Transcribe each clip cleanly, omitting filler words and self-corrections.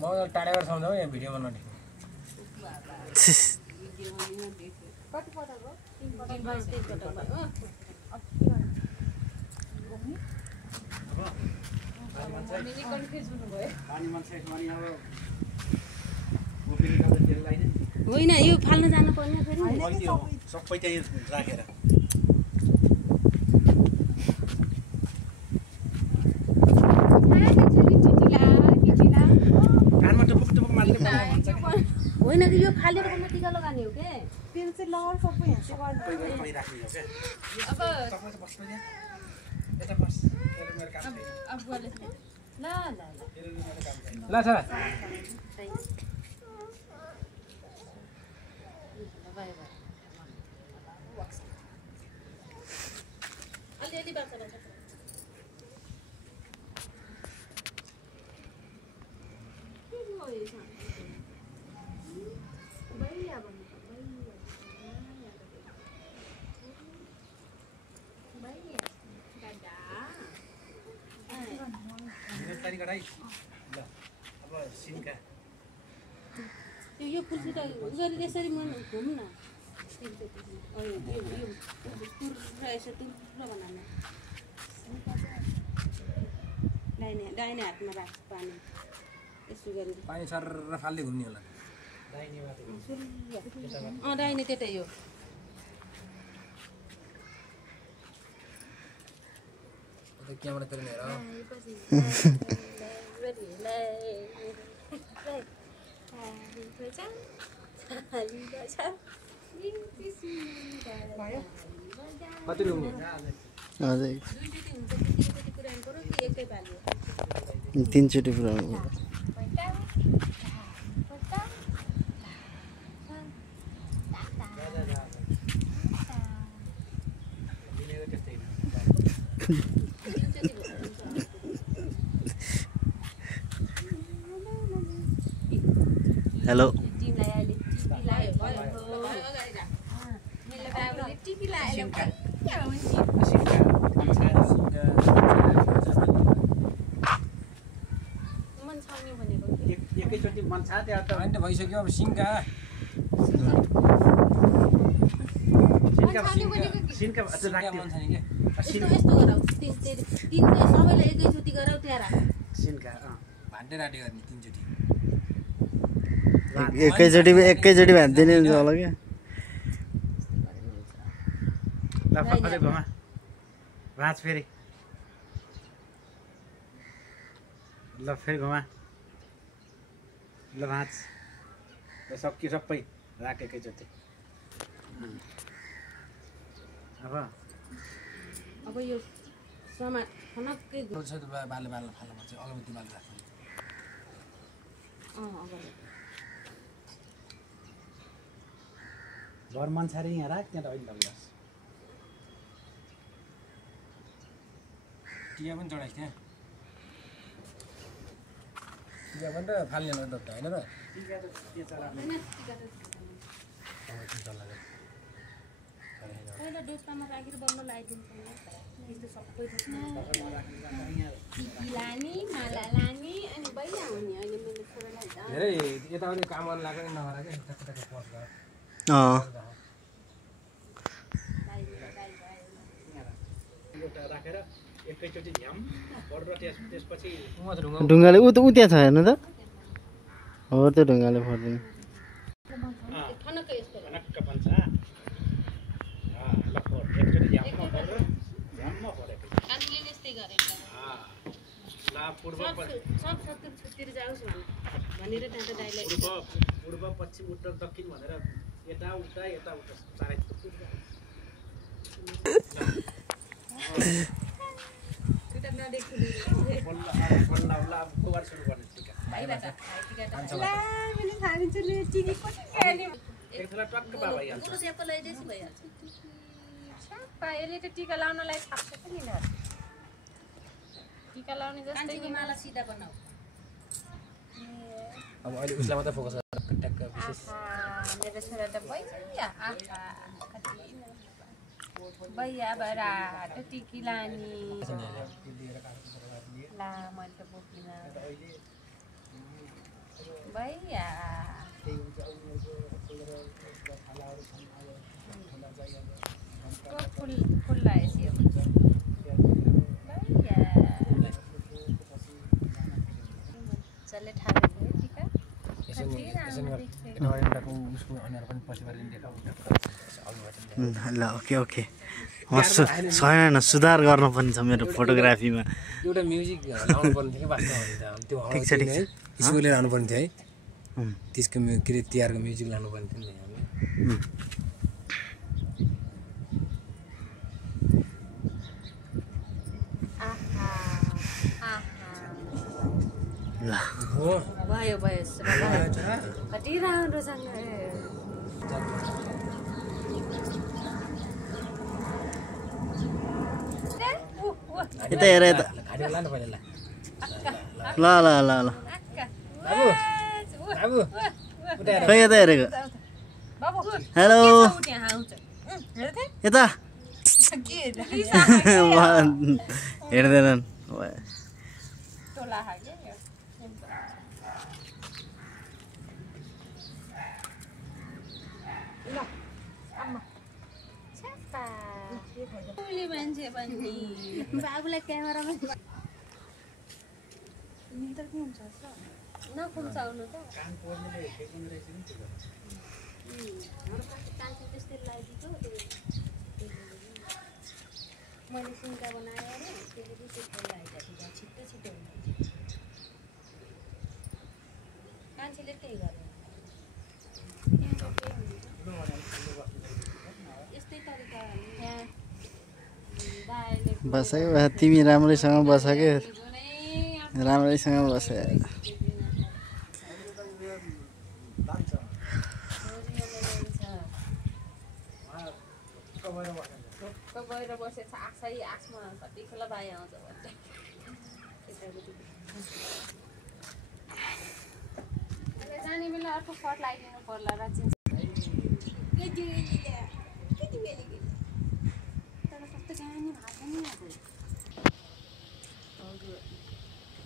म टाढेबाट सम्झाऊ यहाँ भिडियोमा नदेख्नु कति पटक हो होइन यो फाल्न जानु पर्ने फेरि सबै त्यही राखेर होइन कि यो फालेर पनि टिका लगाउने हो के तेल चाहिँ लगाउन सबै यहाँ चाहिँ ल छ अलिअलि बाँच्छ यो फुलसित गरी यसरी मन घुम्न दाहिने हातमा राख्छ पानी यसो गरेर पानी सर फाल्दै घुम्ने होला दाहिने त्यतै हो क्यामेरा तेरो हेर कति रुम तीनचोटि पुऱ्याउनु हेलो एकैचोटि मन छ त्यहाँ त होइन भइसक्यो अब सिन्का सिन्का मन छ नि के यस्तो गराउ सबैलाई एकैचोटि गराउ त्यहाँ राख सिन्का भान्डे राटी गर्ने तीनचोटि एकैचोटि भाँच्दिने हुन्छ होला क्या ल फर्कै घुमा भाँच फेरि ल फेरि घुमा ल भाँच ल सक्यो सबै राख एकैचोटि अब यो समाट खनक्कै बाले फाल्नु पर्छ अगरबत्ती बाले राख्नु घर मान्छे यहाँ राख त्यहाँ त अहिले लग्छ टिका पनि चढाइस् त्यहाँ टिका पनि त फाल्ने हो त होइन र टिका त के चला पहिला डोस्तामा राखेर बन्न लगाइदिन्छ यस्तो सबै लाने माला लाने अनि बैला हुने अहिले मैले छोरालाई धेरै यताउति काम गर्न लाग्यो नि नगरा क्या टक्क पस गर एउटा राखेर एकैचोटि झ्याम बढ्रो त्यसपछि ढुङ्गाले उ त्यहाँ छ हेर्नु त हो त्यो ढुङ्गाले फर्दिनु ठनक्क भन्छ ल फोर एकचोटि झ्याममा बढ्रो झ्याममा फोरेको कान्छीले यस्तै गरेको ल पूर्व सब सत्तर छुट्टिएर जाओस् भनेर त्यहाँ त दाइलाई पूर्व पश्चिम उत्तर दक्षिण भनेर यता उता चारै सुरु गर्ने टिका टक्क यसले त टिका लाउनलाई थाप्छ नि टिका लाउने जस्तै माला सिधा बनाऊ अब अहिले उसलाई मात्रै फोकस गरेर ट्याक्क विशेष मेरो छोरा त भइसक्यो भैया भरा त्यो टिकी लानी ला मैले त बोकिनँ भैया फुल फुल लगाएछ भैया चले ठाडो भयो टिका ल ओके ओके छैन सुधार गर्नुपर्ने छ मेरो फोटोग्राफीमा एउटा म्युजिक लाउनु पर्ने थियो कि वास्तवमा त्यो ठिक छ ठिक छ स्कुलले लाउनु पर्ने थियो है त्यसको के अरे तिहारको म्युजिक लाउनु पर्ने थियो नि हामीले ल भयो भयो कति राम्रोसँग यता हेर यता घाँटीमा लानु पर्ने ल ल ल ल ल बाबु बाबु उठाएर खै यता हेरेको हेलो यता हेर्दैनन् मान्छे पनि बाबुलाई क्यामेरामा नखुम्चाउनु त मैले सुनका बनाएर त्यसले छिटो छिटो छिटो कान्छीले त्यही गर्यो यस्तै तरिका बस तिमी राम्रैसँग बस के राम्रैसँग बस गएर बसेछ आशै आसमा कति खेला भाइ आउँछ जाने बेला अर्को फट लगाइदिनु पर्ला र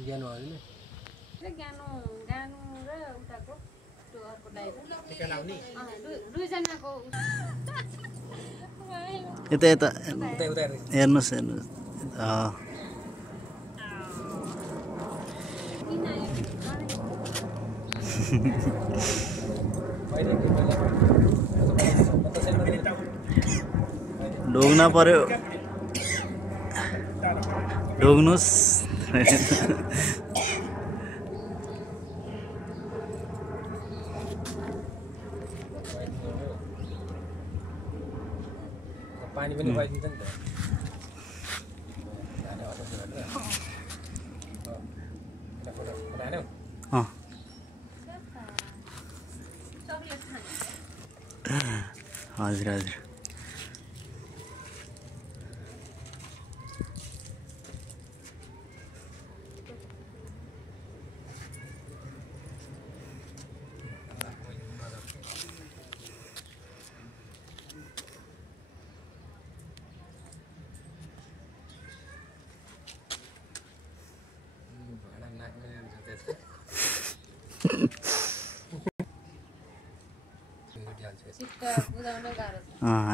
ज्ञानु होइन गानु र उताको त्यो अर्को ड्राइभर दुईजनाको यता यता उता हेर्नुहोस् हेर्नुहोस् ढोग्न पर्यो ढोग्नुहोस् पानी पनि खुवाइदिन्छ नि त हजुर हजुर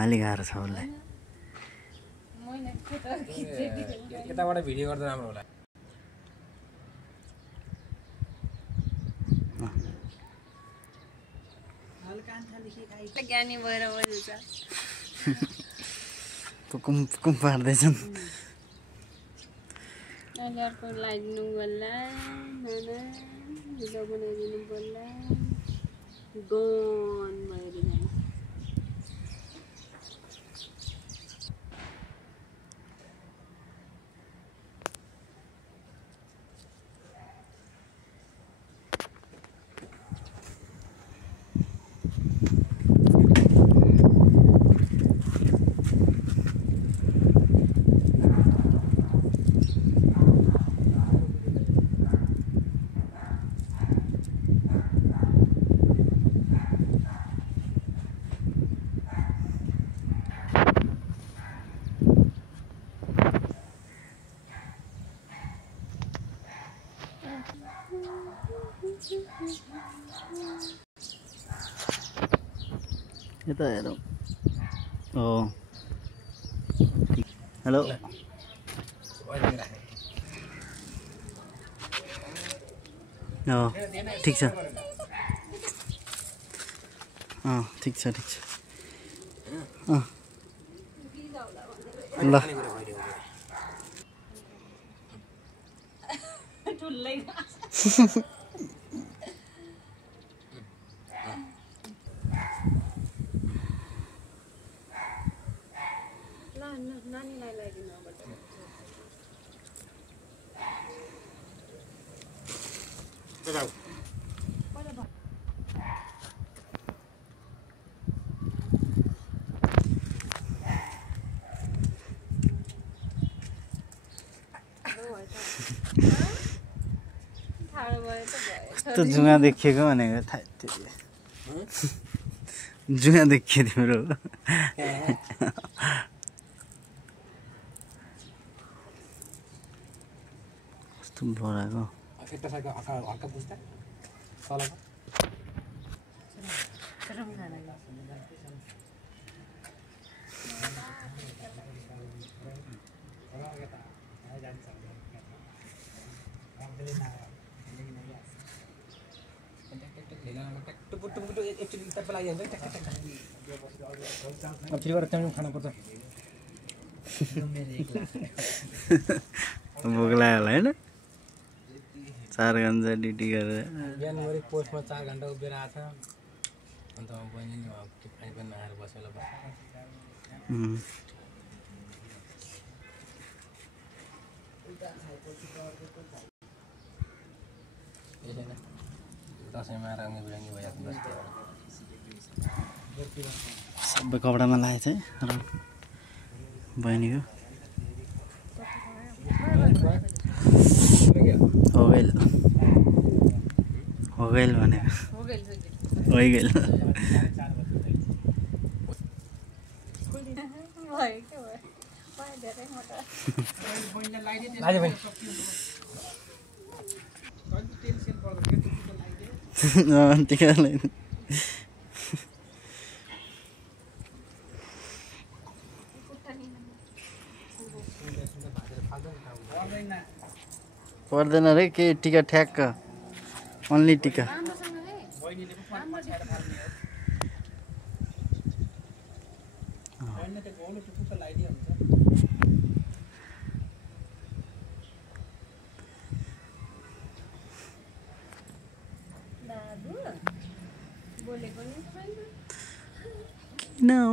अलिक गाह्रो छ उसलाई यताबाट भिडियो गर्दा राम्रो होला ज्ञानी भएर पुकुम पुकुम पार्दैछन् अहिले अर्को लगाइदिनु पर्ला नाना भिडियो बनाइदिनु पर्ला गन भएर जाने यता हेरौँ हो हेलो हो ठिक छ ठिक छ ठिक छ ल नानीलाई ल्याइदिनु अब त जुगा देखिएको भनेको थाहा जुगा देखियो तिम्रो कस्तो भराएको हल्का बुझ्दा तलको अब फेरि टाइम खानु पर्छ भोक लाग्यो होला होइन 4 घन्टा ड्युटी गरेर बिहानभरि पोस्टमा 4 घन्टा उभिएर आएको छ अन्त बहिनीले पानी पनि नआएर बसेर दसैँमा रङ्गी बिरङ्गी भइरहेको सबै कपडामा लागेको छ है बहिनीको होगेल भनेको होगेल टिका लगाइदिनु पर्दैन रे के टिका ठ्याक्क अन्ली टिका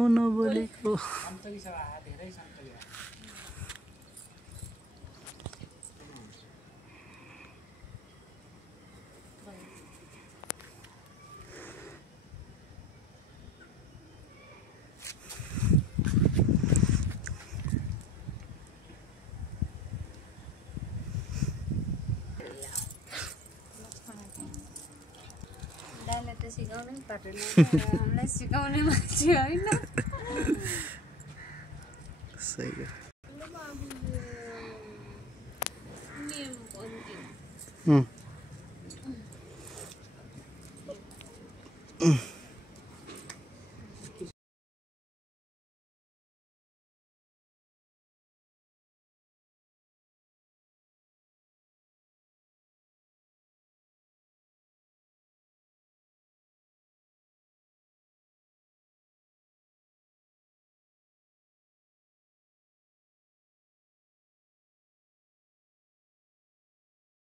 नबोलेको दाइलाई त सिकाउनै पर्दैन हामीलाई सिकाउने मान्छे होइन सही हो